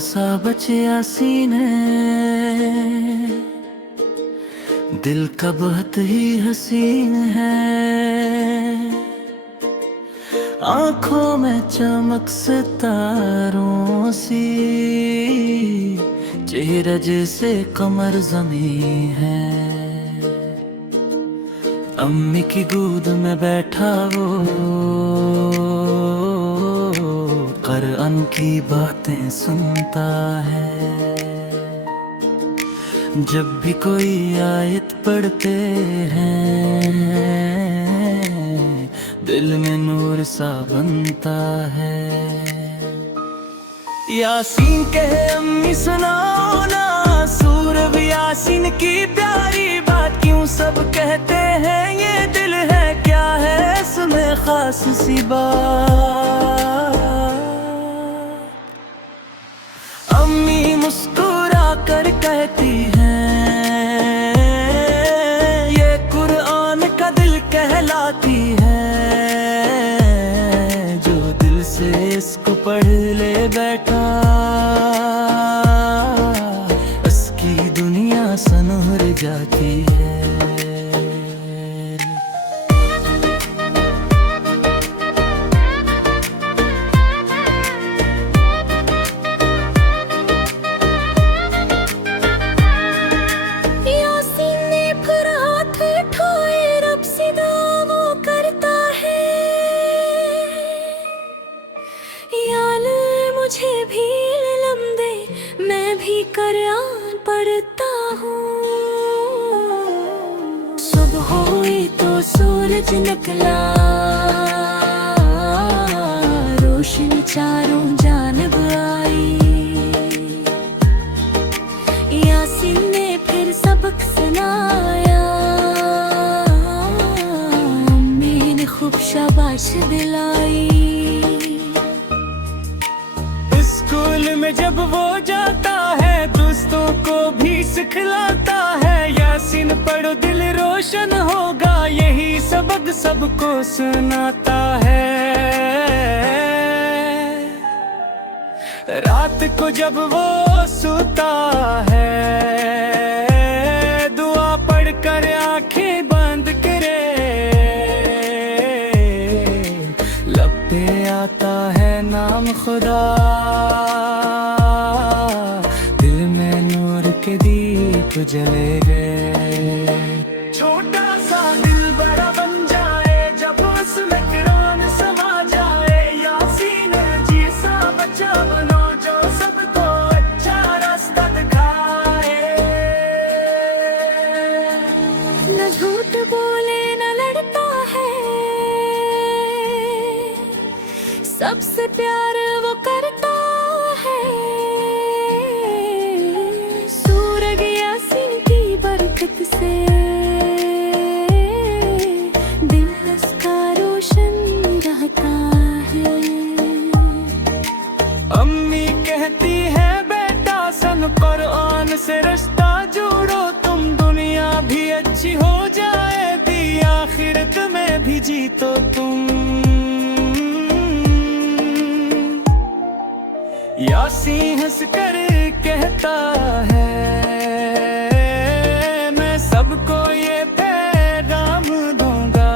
सा बचिया सीने, दिल का बहुत ही हसीन है। आंखों में चमक सितारों सी, चेहरा जैसे कमर जमीं है। अम्मी की गोद में बैठा वो, कुरान की बातें सुनता है। जब भी कोई आयत पढ़ते हैं, दिल में नूर सा बनता है। यासीन कहे अम्मी सुनाओ ना, सूरह यासीन की प्यारी बात क्यों सब कहते हैं ये दिल है क्या है इसमें खास सी बात। अम्मी मुस्कुरा कर कहती हैं, ये कुरान का दिल कहलाती है। जो दिल से इसको पढ़ ले बैठा, उसकी दुनिया सनवर जाती है। मुझे भी इल्म दे, मैं भी कुरान पढ़ता हूँ। सुबह हुई तो सूरज निकला, रोशनी चारों जानिब आई। यासीन ने फिर सबक सुनाया, अम्मी ने खूब शाबाश दिलाई। स्कूल में जब वो जाता है, दोस्तों को भी सिखलाता है। यासीन पढ़ो दिल रोशन होगा, यही सबक सबको सुनाता है। रात को जब वो सोता है, दुआ पढ़कर आंखें बंद करे, लब पे आता है नाम खुदा। दिल में नूर के दीप जले गए। छोटा सा दिल बड़ा बन जाए, जब उसमें कुरान समा जाए। यासीन जी सा बच्चा बनो, जो सबको अच्छा रास्ता दिखाए। न झूठ बोले न लड़ता है, सबसे प्यार वो करता है। सूरह यासीन की बरकत से दिल उसका रोशन रहता है। अम्मी कहती है बेटा सन कुरान से रिश्ता जोड़ो, तुम दुनिया भी अच्छी हो जाएगी, आखिरत में भी जीतो तुम। यासीन हंस कर कहता है, मैं सबको ये पैगाम दूंगा,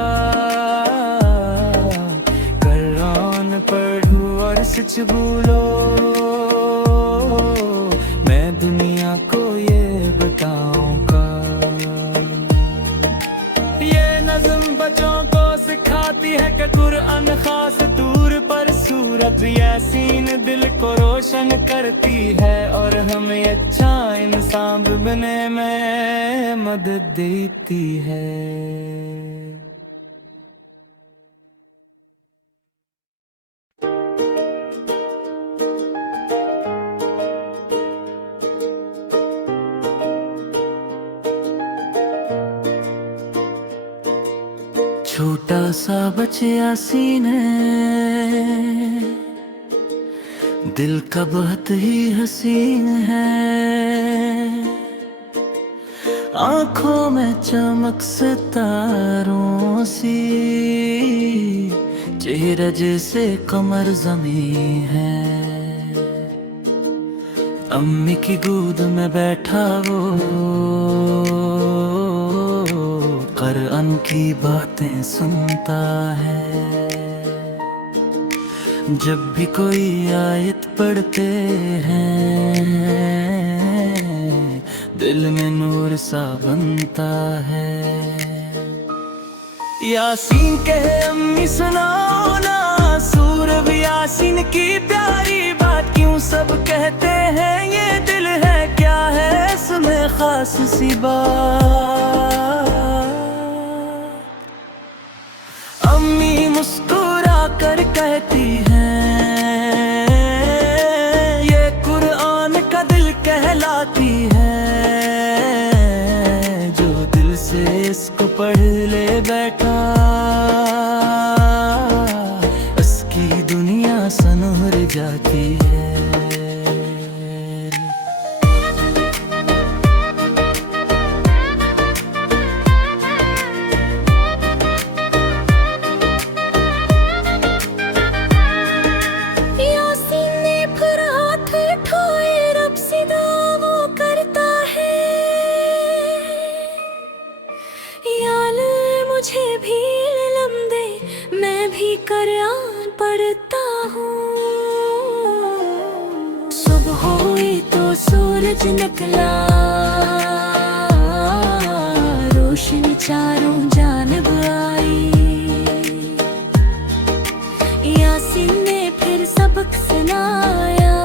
कुरान पढ़ो और सच बोलो, मैं दुनिया को ये बताऊंगा। ये नज़्म बच्चों को सिखाती है कि कुरान खास दूर पर सूरत यासीन दिल को रोशन करती है, और हमें अच्छा इंसान बनने में मदद देती है। छोटा सा बचिया सीने, दिल का बहुत ही हसीन है। आंखों में चमक सितारों सी, चेहरा जैसे कमर जमीं है। अम्मी की गोद में बैठा वो कुरान की बातें सुनता है। जब भी कोई आयत पढ़ते हैं दिल में नूर सा बनता है। यासीन कहे अम्मी सुनाओ ना सूरह यासीन की प्यारी बात, क्यों सब कहते हैं ये दिल है क्या है इसमें खास सी बात। अम्मी मुस्कुरा कर कहती हैं ये कुरान का दिल कहलाती है, जो दिल से इसको पढ़ ले बैठा उसकी दुनिया सनोर जाती है। मुझे भी इल्म दे मैं भी कुरान पढ़ता हूँ। सुबह हुई तो सूरज निकला रोशनी चारों जानिब आई। यासीन ने फिर सबक सुनाया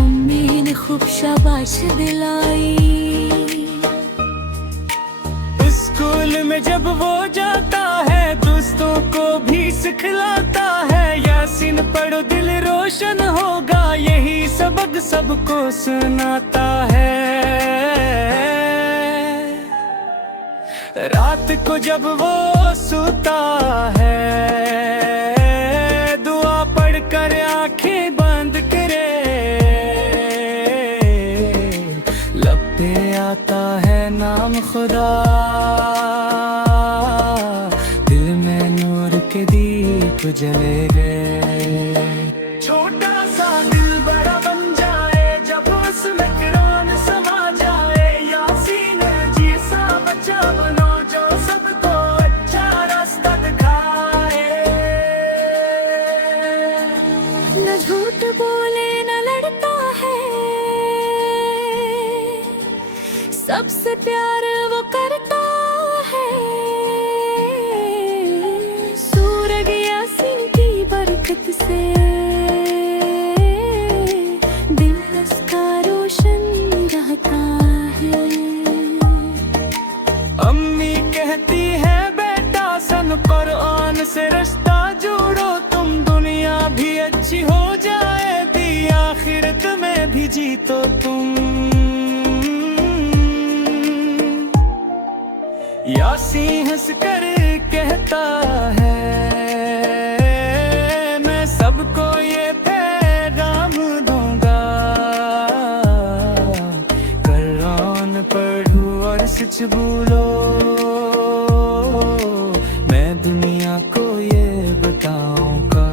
अम्मी ने खूब शाबाश दिलाई। स्कूल में जब वो जाता है दोस्तों को भी सिखलाता है, यासीन पढ़ो दिल रोशन होगा यही सबक सबको सुनाता है। रात को जब वो सोता है दुआ पढ़कर आंखें बंद करे, लब पे आता है नाम खुदा, दिल में नूर के दीप जले गए। छोटा सा दिल बड़ा बन जाए जब उसमें कुरान समा जाए, यासीन जी सा बच्चा बनो जो सबको अच्छा रास्ता दिखाए। न झूठ बोले न लड़ता है सबसे प्यार वो करता है। सूरह यासीन की बरकत से दिल उसका रोशन रहता है। अम्मी कहती है बेटा सन कुरान से रिश्ता जोड़ो तुम, दुनिया भी अच्छी हो जाएगी आखिरत में भी जीतो तुम। यासीन हंस कर कहता है मैं सबको ये पैगाम दूंगा, कुरान पढ़ो और सच बोलो, मैं दुनिया को ये बताऊंगा।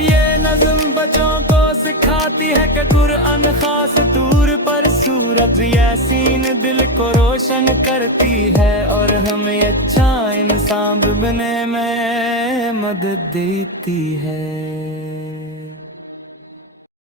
ये नज़्म बच्चों को सिखाती है कि कुरान खास दूर पर सूरत यासीन दिल को रोशन करती है और हमें अच्छा इंसान बनने में मदद देती है।